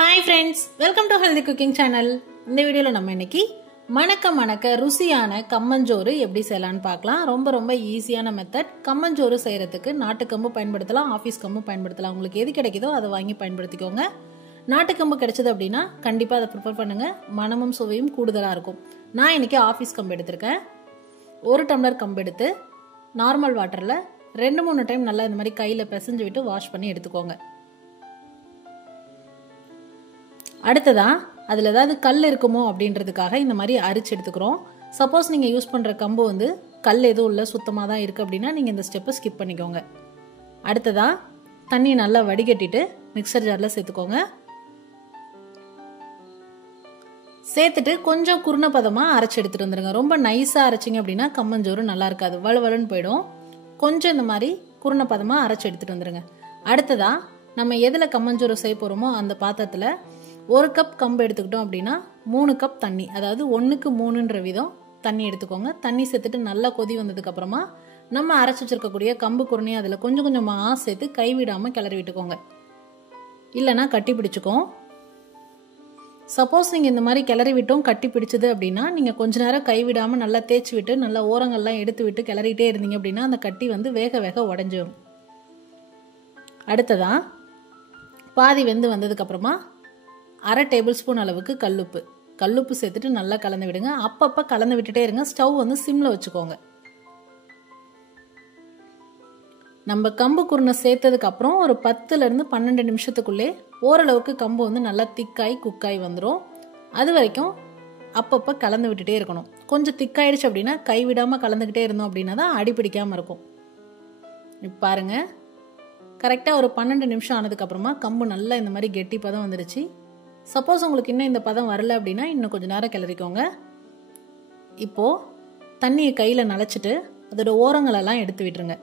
Hi friends, welcome to healthy cooking channel. இந்த வீடியோவில் நம்ம இன்னைக்கு மணக்க ருசியான கம்மஞ்சோறு எப்படி செய்யலான்னு பார்க்கலாம். ரொம்ப ஈஸியான மெத்தட். கம்மஞ்சோறு செய்யறதுக்கு நாட்டுக்கம்பு பயன்படுத்தலாம், ஆஃபீஸ் கம்பு பயன்படுத்தலாம். உங்களுக்கு எது கிடைக்குதோ அதை வாங்கி பயன்படுத்திக்கோங்க. நாட்டுக்கம்பு கிடைச்சது அப்படின்னா கண்டிப்பாக அதை ப்ரிப்பேர் பண்ணுங்க. மனமும் சுவையும் கூடுதலாக இருக்கும். நான் இன்னைக்கு ஆஃபீஸ் கம்பு எடுத்திருக்கேன். 1 டம்ளர் கம்பு எடுத்து நார்மல் வாட்டரில் 2-3 டைம் நல்லா இந்த மாதிரி கையில் பிசைஞ்சு விட்டு வாஷ் பண்ணி எடுத்துக்கோங்க. அடுத்ததா அதில் ஏதாவது கல் இருக்குமோ அப்படின்றதுக்காக இந்த மாதிரி அரிச்சு எடுத்துக்கிறோம். சப்போஸ் நீங்கள் யூஸ் பண்ணுற கம்பு கல் எதுவும் இல்லை, சுத்தமாக தான் இருக்குது அப்படின்னா நீங்கள் இந்த ஸ்டெப்பை ஸ்கிப் பண்ணிக்கோங்க. அடுத்ததா தண்ணி நல்லா வடிகட்டிட்டு மிக்சர் ஜாரில் சேர்த்துக்கோங்க. சேர்த்துட்டு கொஞ்சம் குருண பதமாக அரைச்சி எடுத்துகிட்டு வந்துடுங்க. ரொம்ப நைஸாக அரைச்சிங்க அப்படின்னா கம்மஞ்சோறு நல்லா இருக்காது, வலுவலுன்னு போயிடும். கொஞ்சம் இந்த மாதிரி குருண பதமாக அரைச்சி எடுத்துகிட்டு வந்துடுங்க. அடுத்ததா நம்ம எதில் கம்மஞ்சோறு செய்ய போகிறோமோ அந்த பாத்திரத்தில் 1 கப் கம்பு எடுத்துக்கிட்டோம் அப்படின்னா 3 கப் தண்ணி, அதாவது 1க்கு 3ன்ற விதம் தண்ணி எடுத்துக்கோங்க. தண்ணி சேர்த்துட்டு நல்லா கொதி வந்ததுக்கு அப்புறமா நம்ம அரைச்சி வச்சிருக்கக்கூடிய கம்பு குருணையை அதில் கொஞ்சம் கொஞ்சமாக சேர்த்து கைவிடாமல் கிளறி விட்டுக்கோங்க, இல்லைன்னா கட்டி பிடிச்சிக்கும். சப்போஸ் நீங்கள் இந்த மாதிரி கிளறி விட்டோம் கட்டி பிடிச்சது அப்படின்னா நீங்கள் கொஞ்ச நேரம் கைவிடாமல் நல்லா தேய்ச்சி விட்டு நல்லா ஓரங்கள்லாம் எடுத்து விட்டு கிளறிட்டே இருந்தீங்க அப்படின்னா அந்த கட்டி வேக உடஞ்சிடும். அடுத்ததா பாதி வெந்து வந்ததுக்கு அப்புறமா 1/2 டேபிள் ஸ்பூன் அளவுக்கு கல்லுப்பு சேர்த்துட்டு நல்லா கலந்து விடுங்க. அப்பப்போ கலந்து விட்டுட்டே இருங்க. ஸ்டவ் சிம்ல வச்சுக்கோங்க. நம்ம கம்பு குருணை சேர்த்ததுக்கு அப்புறம் ஒரு 10லேருந்து 12 நிமிஷத்துக்குள்ளே ஓரளவுக்கு கம்பு நல்லா திக்காய் குக்காய் வந்துடும். அது வரைக்கும் அப்பப்போ கலந்து விட்டுட்டே இருக்கணும். கொஞ்சம் திக்காயிடுச்சு அப்படின்னா கைவிடாமல் கலந்துக்கிட்டே இருந்தோம் அப்படின்னா தான் அடி பிடிக்காமல் இருக்கும். இப்போ பாருங்க, கரெக்டாக ஒரு 12 நிமிஷம் ஆனதுக்கப்புறமா கம்பு நல்லா இந்த மாதிரி கெட்டி பதம் வந்துடுச்சு. சப்போஸ் உங்களுக்கு இன்னும் இந்த பதம் வரல அப்படின்னா இன்னும் கொஞ்சம் நேரம் கிளறிக்கோங்க. இப்போது தண்ணியை கையில் நனைச்சிட்டு அதோட ஓரங்களெல்லாம் எடுத்து விட்டுருங்க.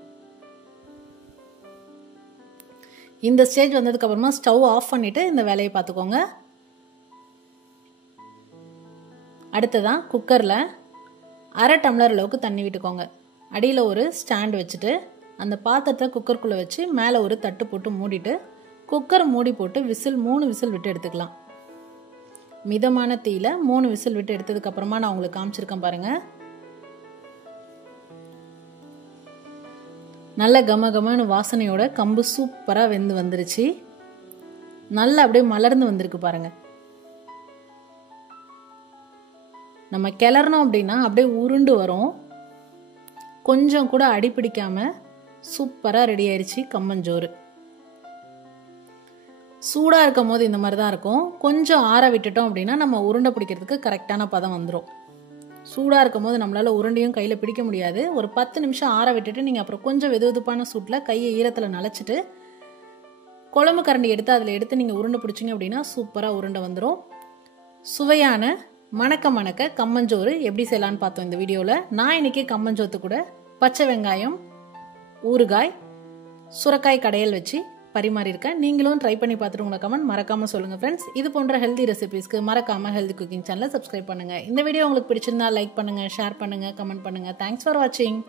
இந்த ஸ்டேஜ் வந்ததுக்கப்புறமா ஸ்டவ் ஆஃப் பண்ணிவிட்டு இந்த வேலையை பார்த்துக்கோங்க. அடுத்ததான் குக்கரில் 1/2 டம்ளர் அளவுக்கு தண்ணி விட்டுக்கோங்க. அடியில் ஒரு ஸ்டாண்ட் வச்சுட்டு அந்த பாத்திரத்தை குக்கருக்குள்ளே வச்சு மேலே ஒரு தட்டு போட்டு மூடிட்டு குக்கர் மூடி போட்டு 3 விசில் விட்டு எடுத்துக்கலாம். மிதமான தீயில 3 விசில் விட்டு எடுத்ததுக்கு அப்புறமா நான் உங்களுக்கு காமிச்சிருக்கேன் பாருங்க. நல்ல கமகமான வாசனையோட கம்பு சூப்பரா வெந்து வந்துருச்சு. நல்லா அப்படியே மலர்ந்து வந்திருக்கு பாருங்க. நம்ம கிளறணும் அப்படின்னா அப்படியே உருண்டு வரும். கொஞ்சம் கூட அடி பிடிக்காம சூப்பரா ரெடி ஆயிடுச்சு கம்மஞ்சோறு. சூடாக இருக்கும் போது இந்த மாதிரி தான் இருக்கும். கொஞ்சம் ஆற விட்டுட்டோம் அப்படின்னா நம்ம உருண்டை பிடிக்கிறதுக்கு கரெக்டான பதம் வந்துடும். சூடாக இருக்கும் போது நம்மளால உருண்டையும் கையில் பிடிக்க முடியாது. ஒரு 10 நிமிஷம் ஆற விட்டுட்டு நீங்கள் அப்புறம் கொஞ்சம் வெதுவெதுப்பான சூட்டில் கையை ஈரத்தில் நனைச்சிட்டு குழம்பு கரண்டி எடுத்து அதில் எடுத்து நீங்கள் உருண்டை பிடிச்சிங்க அப்படின்னா சூப்பராக உருண்டை வந்துடும். சுவையான மணக்க கம்மஞ்சோறு எப்படி செய்யலான்னு பார்த்தோம் இந்த வீடியோவில். நான் இன்னைக்கு கம்மஞ்சோத்து கூட பச்சை வெங்காயம், ஊறுகாய், சுரக்காய் கடையல் வச்சு பரிமாறி இருக்கேன். நீங்களும் ட்ரை பண்ணி பார்த்துட்டு உங்களை கமெண்ட் மறக்காம சொல்லுங்க ஃப்ரெண்ட்ஸ். இது போன்ற ஹெல்தி ரெசிபிஸ்க்கு மறக்காம ஹெல்தி குக்கிங் சேனலை சப்ஸ்கிரைப் பண்ணுங்க. இந்த வீடியோ உங்களுக்கு பிடிச்சிருந்தா லைக் பண்ணுங்க, ஷேர் பண்ணுங்க, கமெண்ட் பண்ணுங்க. தேங்க்ஸ் ஃபார் வாட்சிங்.